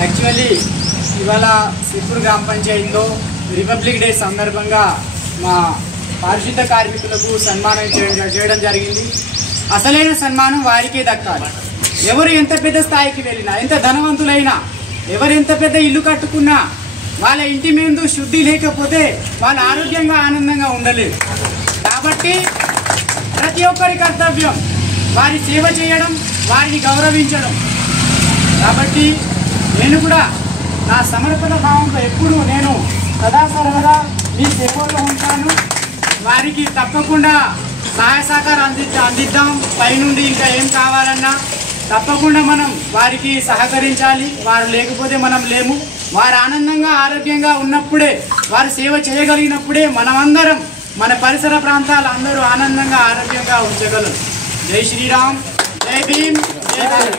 Actually ఇవాళ సిర్పూర్ గ్రామ పంచాయతీలో రిపబ్లిక్ డే సందర్భంగా మా పారిశుద్ధ కార్మికులకు సన్మానం చేయడం జరిగింది. అసలైన సన్మానం వారికే దక్కాలి. ఎవరు ఎంత పెద్ద స్థాయికి వెళ్ళినా, ఎంత ధనవంతులైనా, ఎవరు ఎంత పెద్ద ఇల్లు కట్టుకున్నా వాళ్ళ ఇంటి మీద శుద్ధి లేకపోతే వాళ్ళు ఆరోగ్యంగా ఆనందంగా ఉండలేరు. కాబట్టి ప్రతి ఒక్కరి కర్తవ్యం వారి సేవ చేయడం, వారిని గౌరవించడం. కాబట్టి నేను కూడా నా సమర్పణ భావంతో ఎప్పుడు నేను సదా సర్వదా మీ సేవలో ఉంటాను. వారికి తప్పకుండా సహాయ సహకారం అందిద్దాం. పైనుండి ఇంకా ఏం కావాలన్నా తప్పకుండా మనం వారికి సహకరించాలి. వారు లేకపోతే మనం లేము. వారు ఆనందంగా ఆరోగ్యంగా ఉన్నప్పుడే, వారు సేవ చేయగలిగినప్పుడే మనమందరం మన పరిసర ప్రాంతాలు అందరూ ఆనందంగా ఆరోగ్యంగా ఉంచగలరు. జై శ్రీరామ్, జై భీమ్, జై భారత్.